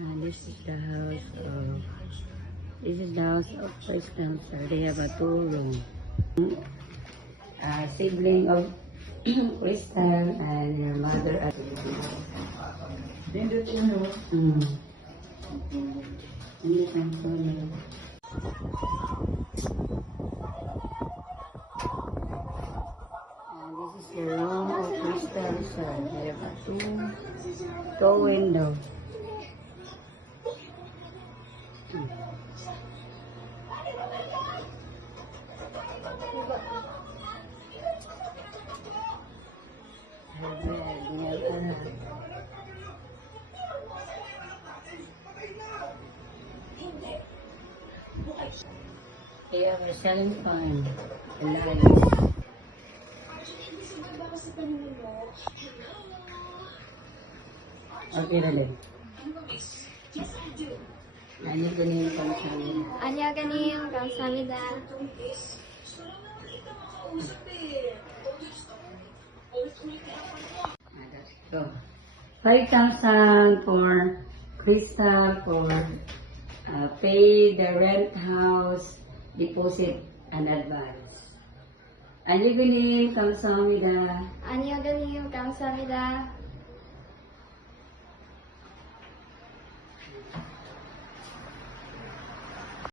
This is the house of Crystal. So they have a 2-room. Sibling of Crystal and your mother. Hindi ang solo. This is the room of Crystal. So they have a 2 window. Yeah, we're selling fine. Okay, dali. 안녕하세요. 감사합니다. Go. 5,000 for Crystal for pay the rent house deposit and advance. 안녕하세요. 감사합니다. 안녕하세요. 감사합니다.